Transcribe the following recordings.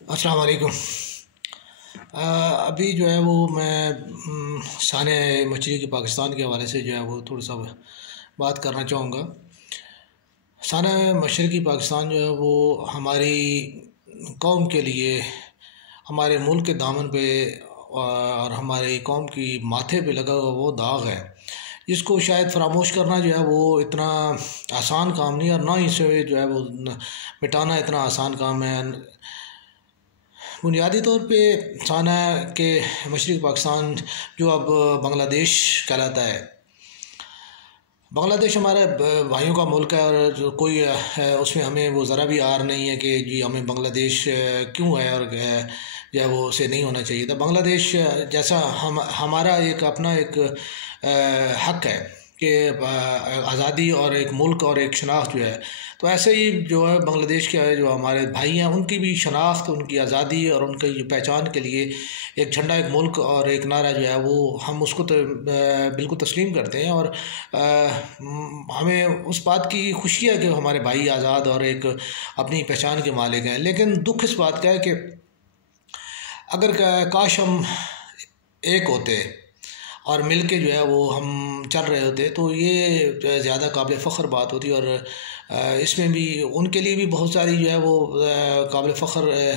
अस्सलाम वालेकुम। अभी जो है वो मैं शान मशरक़ी पाकिस्तान के हवाले से जो है वो थोड़ा सा बात करना चाहूँगा। शान मशरक़ी पाकिस्तान जो है वो हमारी कौम के लिए, हमारे मुल्क के दामन पे और हमारी कौम की माथे पे लगा हुआ वो दाग है, जिसको शायद फरामोश करना जो है वो इतना आसान काम नहीं, और ना ही इसे जो है वो मिटाना इतना आसान काम है। बुनियादी तौर पे साना के मशरक़ी पाकिस्तान जो अब बांग्लादेश कहलाता है, बांग्लादेश हमारे भाइयों का मुल्क है, और जो कोई उसमें हमें वो ज़रा भी आर नहीं है कि जी हमें बांग्लादेश क्यों है और जो है वो उसे नहीं होना चाहिए था। बांग्लादेश जैसा हमारा एक अपना एक हक़ है कि आज़ादी और एक मुल्क और एक शनाख्त जो है, तो ऐसे ही जो है बांग्लादेश के जो हमारे भाई हैं उनकी भी शनाख्त, उनकी आज़ादी और उनकी जो पहचान के लिए एक झंडा, एक मुल्क और एक नारा जो है वो हम उसको तो बिल्कुल तस्लीम करते हैं। और हमें उस बात की खुशी है कि हमारे भाई आज़ाद और एक अपनी पहचान के मालिक हैं। लेकिन दुख इस बात का है कि अगर काश हम एक होते और मिल के जो है वो हम चल रहे होते तो ये ज़्यादा काबिल फ़ख्र बात होती, और इसमें भी उनके लिए भी बहुत सारी जो है वो काबिल फ़ख्र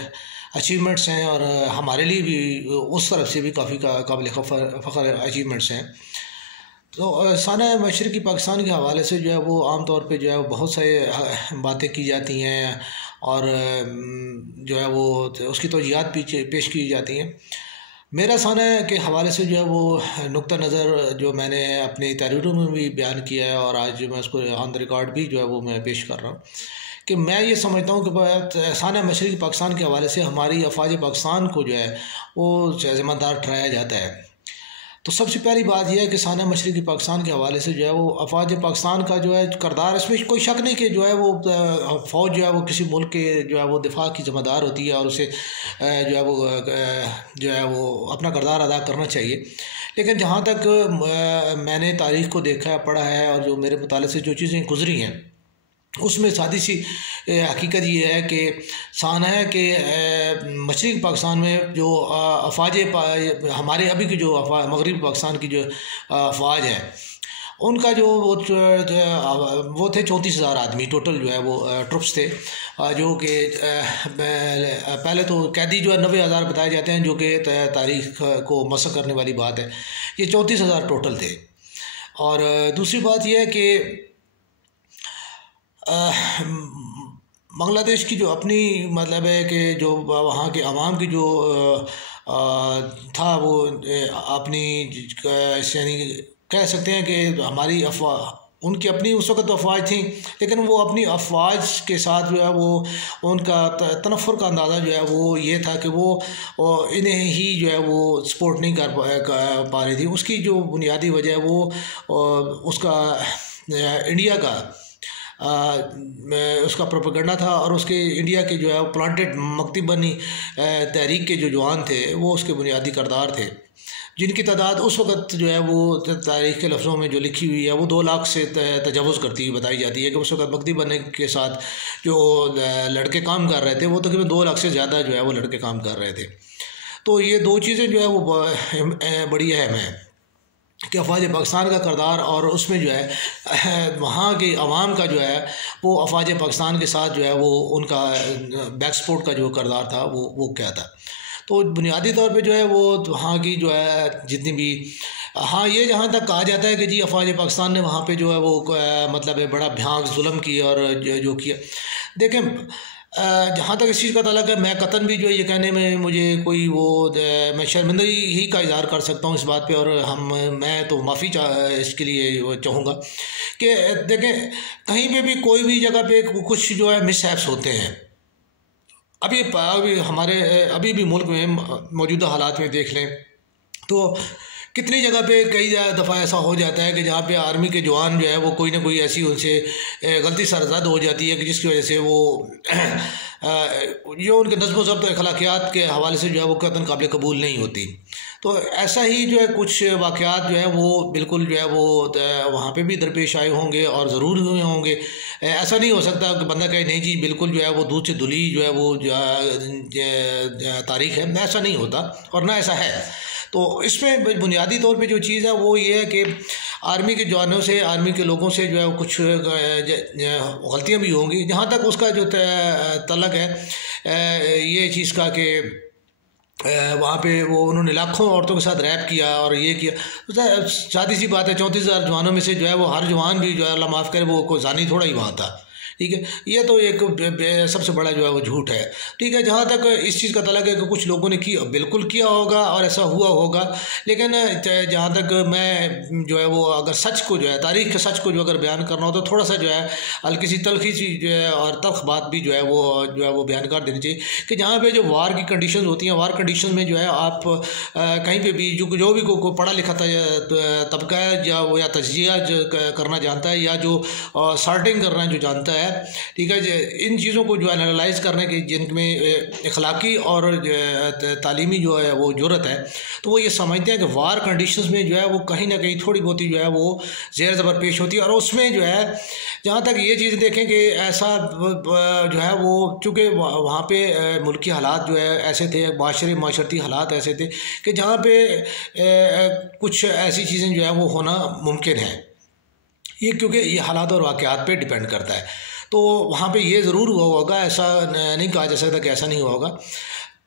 अचीवमेंट्स हैं, और हमारे लिए भी उस तरफ से भी काफ़ी काबिल फ़ख्र अचीवमेंट्स हैं। तो साना मशरक़ी पाकिस्तान के हवाले से जो है वो आम तौर पे जो है वो बहुत सारी बातें की जाती हैं, और जो है वो उसकी तौजीहात पेश की जाती हैं। मेरा साना के हवाले से जो है वो नुक्ता नज़र जो मैंने अपनी तहरीरों में भी बयान किया है, और आज मैं उसको ऑन द रिकॉर्ड भी जो है वो मैं पेश कर रहा हूँ कि मैं ये समझता हूँ कि साना मशरक़ी पाकिस्तान के हवाले से हमारी अफवाज पाकिस्तान को जो है वो ज़िम्मेदार ठहराया जाता है। तो सबसे पहली बात यह है कि साना मशरक़ी पाकिस्तान के हवाले से जो है वो अफवाज पाकिस्तान का जो है करदार, इसमें कोई शक नहीं कि जो है वो फ़ौज जो है वो किसी मुल्क के जो है वो दिफा की ज़िम्मेदार होती है, और उसे जो है वो अपना करदार अदा करना चाहिए। लेकिन जहाँ तक मैंने तारीख़ को देखा है, पढ़ा है, और जो मेरे मुताले से जो चीज़ें गुजरी हैं उसमें सादी सी हकीकत ये है कि साना है कि मशरक़ी पाकिस्तान में जो अफवाज हमारे अभी की जो मगरबी पाकिस्तान की जो अफवाज है उनका जो वो थे 34,000 आदमी टोटल जो है वो ट्रुप्स थे, जो कि पहले तो कैदी जो है 90,000 बताए जाते हैं, जो कि तारीख़ को मसख़ करने वाली बात है। ये 34,000 टोटल थे। और दूसरी बात यह है कि बांग्लादेश की जो अपनी मतलब है कि जो वहाँ के अवाम की जो था वो अपनी यानी कह सकते हैं कि हमारी उनकी अपनी उस वक़्त तो अफवाज थी, लेकिन वो अपनी अफवाज के साथ जो है वो उनका तनफ़ुर का अंदाज़ा जो है वो ये था कि वो इन्हें ही जो है वो सपोर्ट नहीं कर पा रही थी। उसकी जो बुनियादी वजह है वो उसका इंडिया का उसका प्रोपेगेंडा था, और उसके इंडिया के जो है प्लांटेड मकती बनी तहरीक के जो जवान थे वो उसके बुनियादी करदार थे, जिनकी तादाद उस वक़्त जो है वो तारीख़ के लफ्ज़ों में जो लिखी हुई है वो 2 लाख से तजावुज़ करती हुई बताई जाती है कि उस वक़्त मकती बनने के साथ जो लड़के काम कर रहे थे वो तकरीबन 2 लाख से ज़्यादा जो है वो लड़के काम कर रहे थे। तो ये 2 चीज़ें जो है वो बड़ी अहम है कि अफवाज पाकिस्तान का करदार, और उसमें जो है वहाँ के अवाम का जो है वो अफवाज पाकिस्तान के साथ जो है वो उनका बैक सपोर्ट का जो करदार था वो क्या था। तो बुनियादी तौर पे जो है वो वहाँ की जो है जितनी भी हाँ ये जहाँ तक कहा जाता है कि जी अफवाज पाकिस्तान ने वहाँ पे जो है वो मतलब है बड़ा भयानक जुल्म किया, और जो किया, देखें जहाँ तक इस चीज़ का ताल्लुक है, मैं कतन भी जो है ये कहने में मुझे कोई वो मैं शर्मिंदगी ही का इज़हार कर सकता हूँ इस बात पे, और मैं तो माफ़ी इसके लिए चाहूँगा कि देखें कहीं पे भी कोई भी जगह पे कुछ जो है मिसहैप्स होते हैं। अभी हमारे अभी भी मुल्क में मौजूदा हालात में देख लें तो कितनी जगह पे कई दफ़ा ऐसा हो जाता है कि जहाँ पे आर्मी के जवान जो है वो कोई ना कोई ऐसी उनसे गलती सरजद हो जाती है कि जिसकी वजह से वो जो उनके नज़्म ज़ब्त अखलाकियात के हवाले से जो है वो कतई काबिल कबूल नहीं होती। तो ऐसा ही जो है कुछ वाक़यात जो है वो बिल्कुल जो है वो वहाँ पे भी दरपेश आए होंगे और ज़रूर हुए होंगे। ऐसा नहीं हो सकता कि बंदा कहे नहीं जी बिल्कुल जो है वो दूध से धुली जो है वो तारीख़ है, ऐसा नहीं होता और ना ऐसा है। तो इसमें बुनियादी तौर पे जो चीज़ है वो ये है कि आर्मी के जवानों से, आर्मी के लोगों से जो है कुछ गलतियाँ भी होंगी। जहाँ तक उसका जो तल्लक है ये चीज़ का कि वहाँ पे वो उन्होंने लाखों औरतों के साथ रैप किया और ये किया, तो सादी सी बात है 34,000 जवानों में से जो है वो हर जवान भी जो है अल्लाह माफ़ करे वो कोई जानी थोड़ा ही वहाँ था। ठीक है, ये तो एक सबसे बड़ा जो है वो झूठ है। ठीक है, जहाँ तक इस चीज़ का तल्लक है कि कुछ लोगों ने किया, बिल्कुल किया होगा और ऐसा हुआ होगा, लेकिन जहाँ तक मैं जो है वो अगर सच को जो है तारीख़ के सच को जो अगर बयान करना हो तो थोड़ा सा जो है हल्की सी तलखी सी जो है और तल्ख बात भी जो है वो बयान कर देनी चाहिए कि जहाँ पे जो वार की कंडीशन होती हैं, वार कंडीशन में जो है आप कहीं पे भी जो भी को पढ़ा लिखा तबका है या तजिया करना जानता है या जो सॉर्टिंग करना जो जानता है, ठीक है, इन चीज़ों को जो एनालाइज करने की जिनमें इखलाकी और तालीमी जो है वो ज़रूरत है, तो वो ये समझते हैं कि वार कंडीशंस में जो है वो कहीं ना कहीं थोड़ी बहुत जो है वो ज़ेर ज़बर पेश होती है। और उसमें जो है जहाँ तक ये चीज़ देखें कि ऐसा जो है वो चूँकि वहाँ पे मुल्की हालात जो है ऐसे थे, माशरती हालात ऐसे थे कि जहाँ पे कुछ ऐसी चीज़ें जो है वो होना मुमकिन है, ये क्योंकि ये हालात और वाक़यात पे डिपेंड करता है। तो वहाँ पे ये ज़रूर हुआ होगा, ऐसा नहीं कहा जा सकता कि ऐसा नहीं हुआ होगा।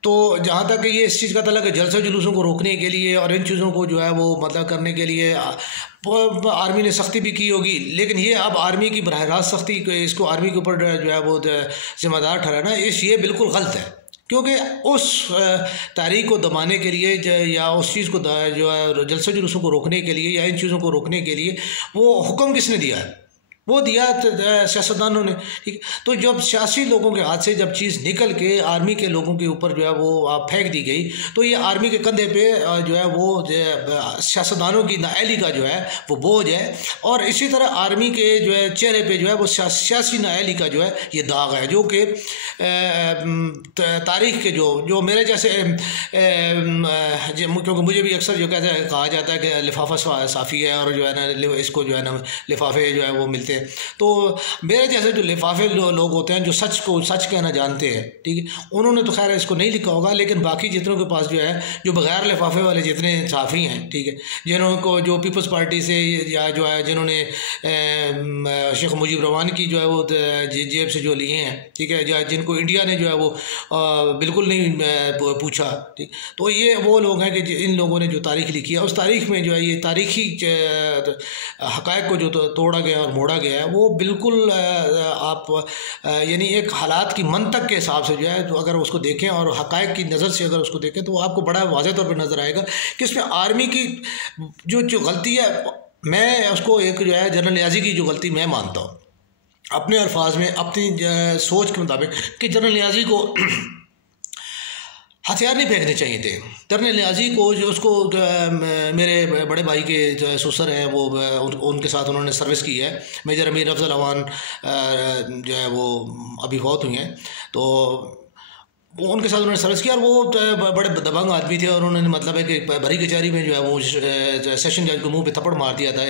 तो जहाँ तक ये इस चीज़ का तल्लक है, जलसे जुलूसों को रोकने के लिए और इन चीज़ों को जो है वो मतलब करने के लिए आर्मी ने सख्ती भी की होगी, लेकिन ये अब आर्मी की बराह रास्त सख्ती इसको आर्मी के ऊपर जो है वो ज़िम्मेदार ठहराना ये बिल्कुल गलत है। क्योंकि उस तारीख को दबाने के लिए या उस चीज़ को जो है जलसे जुलूसों को रोकने के लिए या इन चीज़ों को रोकने के लिए वो हुक्म किसने दिया है? वो दिया सियासतदानों ने। ठीक, तो जब सियासी लोगों के हाथ से जब चीज़ निकल के आर्मी के लोगों के ऊपर जो है वो फेंक दी गई, तो ये आर्मी के कंधे पे जो है वो सियासतदानों की नाअहली का जो है वो बोझ है। और इसी तरह आर्मी के जो है चेहरे पे जो है वो सियासी नाअहली का जो है ये दाग है, जो कि तारीख़ के जो मेरे जैसे क्योंकि मुझे भी अक्सर जो कहते हैं कहा जाता है कि लिफाफा साफ़ी है और जो है ना इसको जो है ना लिफाफे जो है वो मिलते हैं। तो मेरे जैसे जो लिफाफे लोग होते हैं जो सच को सच कहना जानते हैं, ठीक है, उन्होंने तो खैर इसको नहीं लिखा होगा, लेकिन बाकी जितनों के पास जो है जो बगैर लिफाफे वाले जितने साफ़ी हैं, ठीक है, जिन्होंने जो पीपल्स पार्टी से या जो है जिन्होंने शेख मुजीब रहमान की जो है वो जेब से जो लिए हैं, ठीक है, जिनको इंडिया ने जो है वो बिल्कुल नहीं पूछा, ठीक, तो ये वो लोग हैं कि इन लोगों ने जो तारीख़ लिखी है उस तारीख़ में जो है ये तारीख़ी हक़ाइक़ को जो तोड़ा गया और मोड़ा गया है वो बिल्कुल आप यानी एक हालात की मंतक के हिसाब से जो है तो अगर उसको देखें और हक़ाइक़ की नज़र से अगर उसको देखें तो आपको बड़ा वाज़ेह तौर पर नज़र आएगा कि इसमें आर्मी की जो गलती है, मैं उसको एक जो है जनरल न्याज़ी की जो गलती मैं मानता हूँ अपने अल्फाज में अपनी सोच के मुताबिक कि जनरल न्याज़ी को हथियार नहीं फेंकने चाहिए थे। जनरल न्याज़ी को जो उसको मेरे बड़े भाई के जो ससुर हैं वो उनके साथ उन्होंने सर्विस की है, मेजर अमीर अफजल अवान जो है वो अभी बहुत हुई हैं, तो वो उनके साथ उन्होंने सर्विस किया और वो बड़े दबंग आदमी थे और उन्होंने मतलब है कि भरी कचहरी में जो है वो सेशन जज को मुंह पे थप्पड़ मार दिया था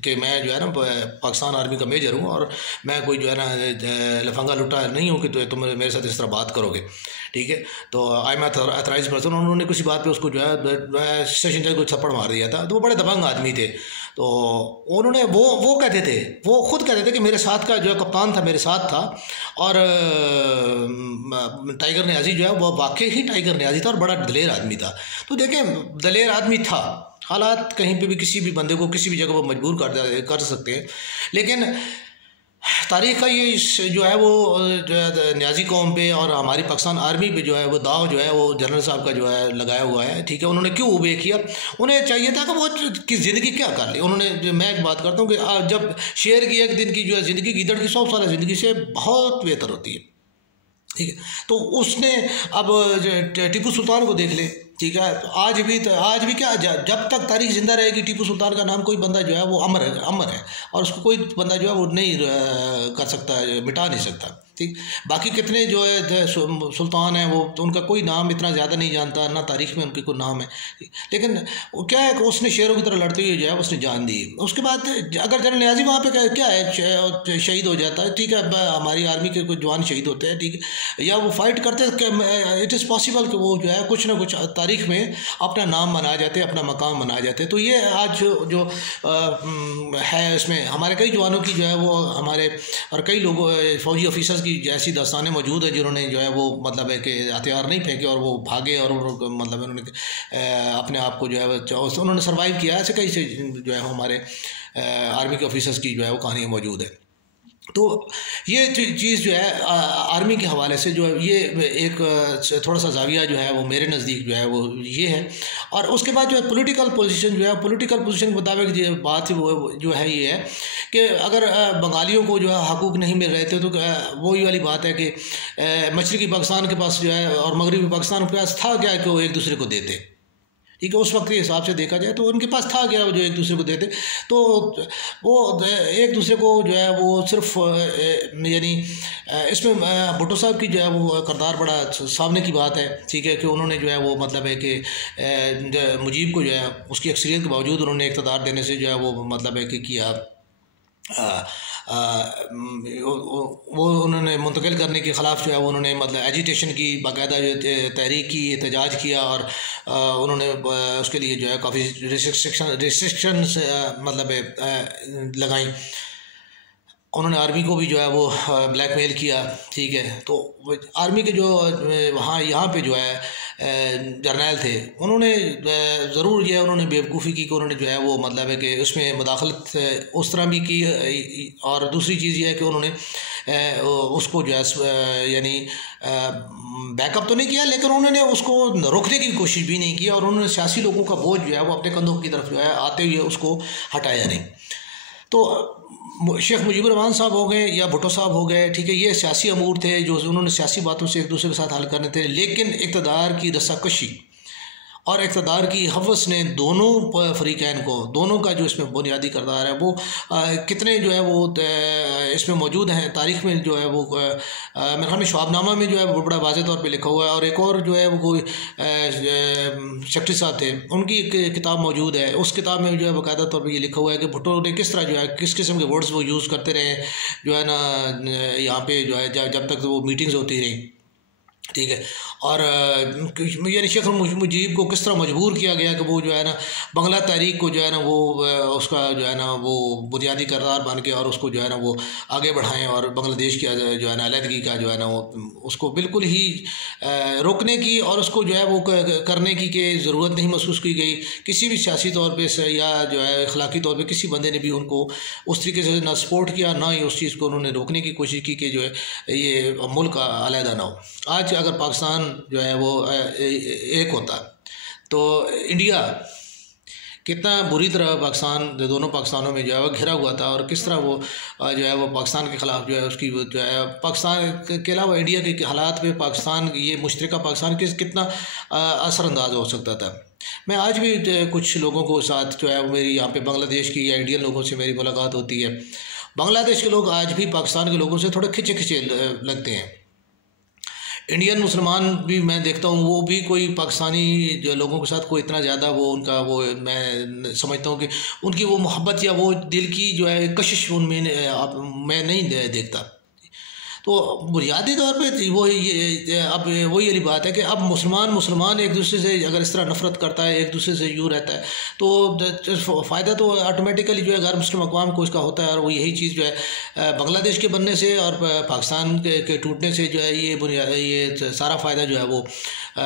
कि मैं जो है ना पाकिस्तान आर्मी का मेजर हूँ और मैं कोई जो है ना लफंगा लुटा नहीं हूँ कि तुम मेरे साथ इस तरह बात करोगे, ठीक है, तो आई एम अथराइज पर्सन। उन्होंने किसी बात पे उसको जो है सेशन जज को थप्पड़ मार दिया था, तो वो बड़े दबंग आदमी थे। तो उन्होंने वो कहते थे, वो खुद कहते थे कि मेरे साथ का जो है कप्तान था मेरे साथ था और टाइगर न्याज़ी जो है वो वाकई ही टाइगर न्याज़ी था और बड़ा दलेर आदमी था। तो देखें दलेर आदमी था, हालात कहीं पे भी किसी भी बंदे को किसी भी जगह पर मजबूर कर सकते हैं, लेकिन तारीख़ का ये जो है वो न्याज़ी कौम पे और हमारी पाकिस्तान आर्मी पे जो है वो दाव जो है वो जनरल साहब का जो है लगाया हुआ है, ठीक है। उन्होंने क्यों उबे किया? उन्हें चाहिए था कि वो की ज़िंदगी क्या कर ली उन्होंने। मैं एक बात करता हूँ कि जब शेर की एक दिन की जो है ज़िंदगी गीदड़ की 100 साल ज़िंदगी से बहुत बेहतर होती है, ठीक है। तो उसने अब टीपू सुल्तान को देख ले, ठीक है, आज भी क्या जब तक तारीख जिंदा रहेगी टीपू सुल्तान का नाम कोई बंदा जो है वो अमर है और उसको कोई बंदा जो है वो नहीं कर सकता, मिटा नहीं सकता, ठीक। बाकी कितने जो है सुल्तान हैं वो तो उनका कोई नाम इतना ज़्यादा नहीं जानता, ना तारीख में उनके कोई नाम है, लेकिन वो क्या है कि उसने शेरों की तरह लड़ते हुए जो है उसने जान दी। उसके बाद अगर जनरल न्याजी वहाँ पे क्या है शहीद हो जाता है, ठीक है, हमारी आर्मी के कुछ जवान शहीद होते हैं, ठीक है, या वो फाइट करते हैं, इट इज़ पॉसिबल कि वो जो है कुछ ना कुछ तारीख में अपना नाम बना जाते, अपना मकाम बना जाते। तो ये आज जो है इसमें हमारे कई जवानों की जो है वो हमारे और कई लोगों फौजी ऑफिसर्स की जैसी दास्तानें मौजूद है जिन्होंने जो है वो मतलब है कि हथियार नहीं फेंके और वो भागे और मतलब उन्होंने अपने आप को जो है उन्होंने सर्वाइव किया। ऐसे कई से जो है हमारे आर्मी के ऑफिसर्स की जो है वो कहानी मौजूद है। तो ये चीज़ जो है आर्मी के हवाले से जो है ये एक थोड़ा सा जाविया जो है वो मेरे नज़दीक जो है वो ये है। और उसके बाद जो है पॉलिटिकल पोजीशन जो है, पॉलिटिकल पोजीशन के मुताबिक जो बात वो जो है ये है कि अगर बंगालियों को जो है हकूक़ नहीं मिल रहे थे तो वही वाली बात है कि मशरक़ी पाकिस्तान के पास जो है और मगरबी पाकिस्तान के पास था क्या कि वो एक दूसरे को देते, ठीक है, उस वक्त के हिसाब से देखा जाए तो उनके पास था क्या जो एक दूसरे को देते। तो वो एक दूसरे को जो है वो सिर्फ यानी इसमें भुट्टो साहब की जो है वो किरदार बड़ा सामने की बात है, ठीक है, कि उन्होंने जो है वो मतलब है कि मुजीब को जो है उसकी अक्सरियत के बावजूद उन्होंने इक़्तिदार देने से जो है वो मतलब है कि किया वो उन्होंने मुंतकिल करने के ख़िलाफ़ जो है उन्होंने मतलब एजिटेशन की, बाकायदा जो तहरीक की, एहतजाज किया और उन्होंने उसके लिए जो है काफ़ी रिस्ट्रिक्शंस मतलब लगाई। उन्होंने आर्मी को भी जो है वो ब्लैकमेल किया, ठीक है। तो आर्मी के जो वहाँ यहाँ पे जो है जर्नैल थे उन्होंने ज़रूर जो है उन्होंने बेवकूफ़ी की कि उन्होंने जो है वो मतलब है कि उसमें मुदाखलत उस तरह भी की। और दूसरी चीज़ ये है कि उन्होंने उसको जो है यानी बैकअप तो नहीं किया, लेकिन उन्होंने उसको रोकने की कोशिश भी नहीं की और उन्होंने सियासी लोगों का बोझ जो है वो अपने कंधों की तरफ जो है आते हुए उसको हटाया नहीं। तो शेख मुजीबुर रहमान साहब हो गए या भुट्टो साहब हो गए, ठीक है, ये सियासी अमूर थे जो उन्होंने सियासी बातों से एक दूसरे के साथ हल करने थे, लेकिन इक़्तिदार की रस्साकशी और इक़्तिदार की हवस ने दोनों फ़रीक़ैन को, दोनों का जो इसमें बुनियादी किरदार है वो कितने जो है वो इसमें मौजूद हैं तारीख़ में जो है वो मेरे ख्याल में शवाबनामा में जो है वो बड़ा वाज़ेह तौर पे लिखा हुआ है। और एक और जो है वो कोई सेक्रेटरी साहब थे उनकी एक किताब मौजूद है, उस किताब में जो है बाकायदा तौर पर ये लिखा हुआ है कि भुट्टो ने किस तरह जो है किस किस्म के वर्ड्स वो यूज़ करते रहे जो है ना यहाँ पे जो है जब तक वो मीटिंग्स होती रही, ठीक है। और यानी शेख मुजीब को किस तरह मजबूर किया गया कि वो जो है ना बंगला तहरीक को जो है ना वो उसका जो है ना वो बुनियादी किरदार बन के और उसको जो है ना वो आगे बढ़ाएं और बांग्लादेश की जो है ना अलहदगी का जो है ना वो उसको बिल्कुल ही रोकने की और उसको जो है वो करने की के ज़रूरत नहीं महसूस की गई किसी भी सियासी तौर पर या जो है अखलाकी तौर पर किसी बंदे ने भी उनको उस तरीके से ना सपोर्ट किया ना ही उस चीज़ को उन्होंने रोकने की कोशिश की कि जो है ये मुल्क अलहदा ना हो। आज अगर पाकिस्तान जो है वो एक होता तो इंडिया कितना बुरी तरह पाकिस्तान दोनों पाकिस्तानों में जो है वो घिरा हुआ था और किस तरह वो जो है वो पाकिस्तान के ख़िलाफ़ जो है उसकी जो है पाकिस्तान के अलावा इंडिया के हालात पे पाकिस्तान ये मुश्तरका पाकिस्तान कितना असरअंदाज हो सकता था। मैं आज भी कुछ लोगों को साथ जो है वो मेरी यहाँ पे बांग्लादेश की या इंडियन लोगों से मेरी मुलाकात होती है, बांग्लादेश के लोग आज भी पाकिस्तान के लोगों से थोड़े खिंचे खिंचे लगते हैं। इंडियन मुसलमान भी मैं देखता हूँ वो भी कोई पाकिस्तानी जो लोगों के साथ कोई इतना ज़्यादा वो उनका वो मैं समझता हूँ कि उनकी वो मोहब्बत या वो दिल की जो है कशिश उनमें मैं नहीं देखता। तो बुनियादी तौर पे वो अब वही वाली बात है कि अब मुसलमान एक दूसरे से अगर इस तरह नफ़रत करता है, एक दूसरे से यूँ रहता है तो फ़ायदा तो ऑटोमेटिकली जो है गैर मुस्लिम अक़वाम को इसका होता है। और वो यही चीज़ जो है बांग्लादेश के बनने से और पाकिस्तान के टूटने से जो है ये सारा फ़ायदा जो है वो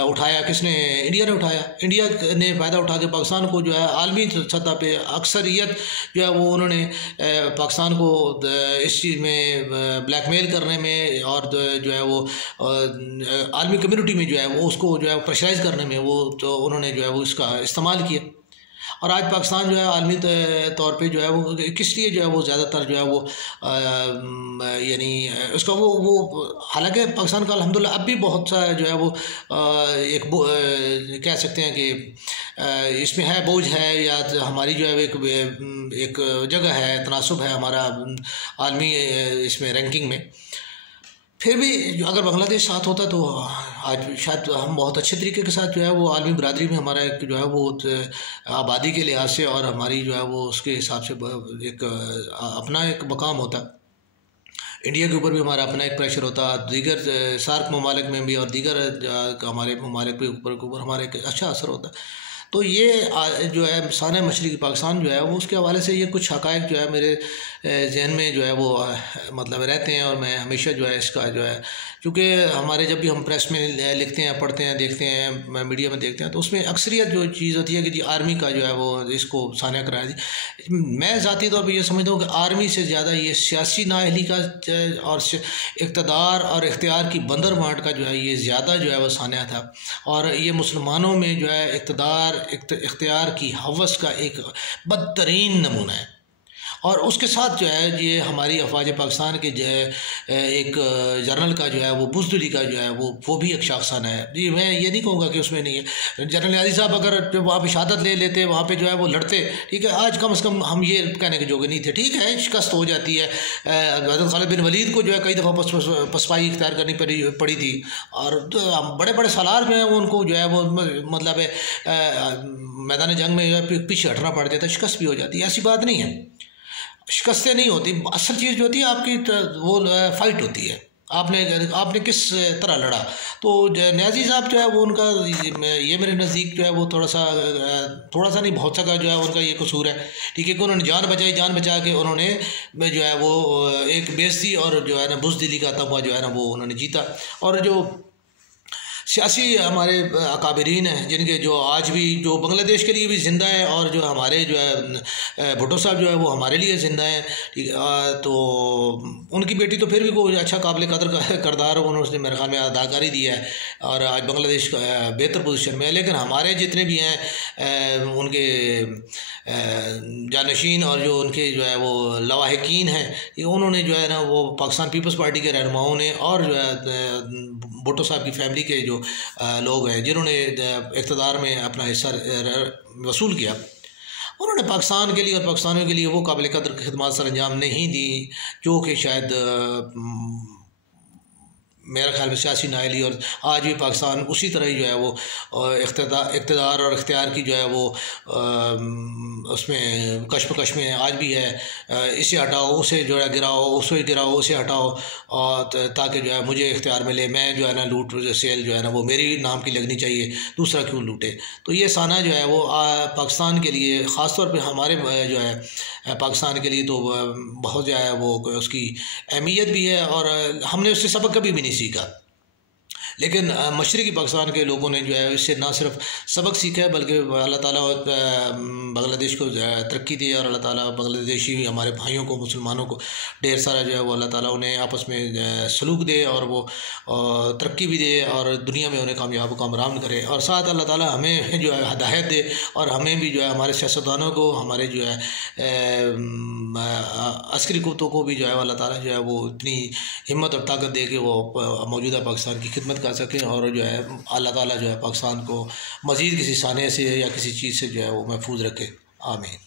उठाया किसने? इंडिया ने उठाया। इंडिया ने फ़ायदा उठा के पाकिस्तान को जो है आलमी सतह पे अक्सरियत जो है वो उन्होंने पाकिस्तान को इस चीज़ में ब्लैकमेल करने में और जो है वो आलमी कम्युनिटी में जो है वो उसको जो है प्रेशराइज़ करने में वो तो उन्होंने जो है वो इसका इस्तेमाल किया। और आज पाकिस्तान जो है आलमी तौर पे जो है वो किस लिए जो है वो ज़्यादातर जो है वो यानी उसका वो हालांकि पाकिस्तान का अल्हम्दुलिल्लाह अब भी बहुत सा जो है वो एक कह सकते हैं कि इसमें है बोझ है या हमारी जो है एक जगह है तनासुब है हमारा आलमी इसमें रैंकिंग में। फिर भी अगर बांग्लादेश साथ होता तो आज शायद हम बहुत अच्छे तरीके के साथ जो है वो आलमी बरादरी में हमारा एक जो है वो आबादी के लिहाज से और हमारी जो है वो उसके हिसाब से एक अपना एक मकाम होता। इंडिया के ऊपर भी हमारा अपना एक प्रेशर होता, दीगर सार्क ममालिक में भी और दीगर हमारे ममालिक के ऊपर हमारा एक अच्छा असर होता। तो ये जो है साना मशरक़ी पाकिस्तान जो है वो उसके हवाले से ये कुछ हक़ाइक़ जो है मेरे जहन में जो है वो मतलब रहते हैं। और मैं हमेशा जो है इसका जो है, क्योंकि हमारे जब भी हम प्रेस में लिखते हैं, पढ़ते हैं, देखते हैं, मीडिया में देखते हैं, तो उसमें अक्सरियत जो चीज़ होती है कि जी आर्मी का जो है वो इसको साना कराया जी। मैं ज़ाती तौर पर यह समझता हूँ कि आर्मी से ज़्यादा ये सियासी नाअहली का और इक़्तिदार और इख्तियार की बंदर बांट का जो है ये ज़्यादा जो है वो साना था। और ये मुसलमानों में जो है इक़्तिदार इख्तियार की हवस का एक बदतरीन नमूना है। और उसके साथ जो है ये हमारी अफवाज पाकिस्तान के जो है एक जनरल का जो है वो बुज़दिली का जो है वो भी एक शाखसाना है जी। मैं ये नहीं कहूँगा कि उसमें नहीं है। जनरल न्याज़ी साहब अगर वहाँ पर शहादत ले लेते, वहाँ पे जो है वो लड़ते, ठीक है, आज कम से कम हम ये कहने के जोगे नहीं थे। ठीक है, शिकस्त हो जाती है। हज़रत खालिद बिन वलीद को जो है कई दफ़ा पसपाई इख्तियार करनी पड़ी थी। और बड़े बड़े सालार जो है वो उनको जो है वो मतलब मैदान जंग में जो है पीछे हटना पड़ जाता है, शिकस्त भी हो जाती है। ऐसी बात नहीं है, शिकस्तें नहीं होती। असल चीज़ जो होती है आपकी वो फाइट होती है, आपने किस तरह लड़ा। तो न्याज़ी साहब जो है वो उनका ये मेरे नज़दीक जो है वो थोड़ा सा नहीं बहुत सा का जो है उनका ये कसूर है। ठीक है कि उन्होंने जान बचाई, जान बचा के उन्होंने जो है वो एक बेइज्जती और जो है ना बुज़दिली का तमगा जो है ना वो उन्होंने जीता। और जो सियासी हमारे अकाबरीन हैं जिनके जो आज भी जो बांग्लादेश के लिए भी ज़िंदा है और जो हमारे जो है भुट्टो साहब जो है वो हमारे लिए ज़िंदा है, ठीक है। तो उनकी बेटी तो फिर भी कोई अच्छा काबिल कदर करदार उन्होंने मेरे ख्याल में अदाकारी दी है और आज बांग्लादेश बेहतर पोजीशन में है। लेकिन हमारे जितने भी हैं उनके जानशीन और जो उनके जो है वो लवाहिकीन हैं, उन्होंने जो है ना वो पाकिस्तान पीपल्स पार्टी के रहनुमाओं ने और जो है भुट्टो साहब की फैमिली के जो लोग हैं जिन्होंने इक़्तिदार में अपना हिस्सा वसूल किया, उन्होंने पाकिस्तान के लिए और पाकिस्तानियों के लिए वो काबिल कदर खिदमत सर अंजाम नहीं दी जो कि शायद मेरे ख्याल में सियासी नाअहली। और आज भी पाकिस्तान उसी तरह ही जो है वो इक़्तिदार और इख्तियार की जो है वो उसमें कशमकश में आज भी है। इसे हटाओ, उसे जो है गिराओ, उसे गिराओ, उसे हटाओ, और ताकि जो है मुझे इख्तियार मिले, मैं जो है ना लूट सेल जो है ना वो मेरी नाम की लगनी चाहिए, दूसरा क्यों लूटे। तो ये साना जो है वो पाकिस्तान के लिए ख़ास तौर पे हमारे जो है पाकिस्तान के लिए तो बहुत जो है वो उसकी अहमियत भी है और हमने उससे सबक कभी भी नहीं सीखा। लेकिन मशरक़ी पाकिस्तान के लोगों ने जो है इससे ना सिर्फ सबक सीखा है बल्कि अल्लाह ताला बांग्लादेश को तरक्की दी और अल्लाह ताला बांग्लादेशी हमारे भाइयों को, मुसलमानों को ढेर सारा जो है वो अल्लाह ताला उन्हें आपस में सलूक दे और वो तरक्की भी दे और दुनिया में उन्हें कामयाब कामरान करे। और साथ अल्लाह ताला हमें जो है हदायत दे और हमें भी जो है हमारे सियासतदानों को, हमारे जो है अस्करी कुत्तों को भी जो है अल्लाह ताला जो है वो इतनी हिम्मत और ताकत दे के वो मौजूदा पाकिस्तान की खिदमत कर सकें और जो है अल्लाह ताला जो है पाकिस्तान को मज़ीद किसी साने से या किसी चीज़ से जो है वो महफूज रखे। आमीन।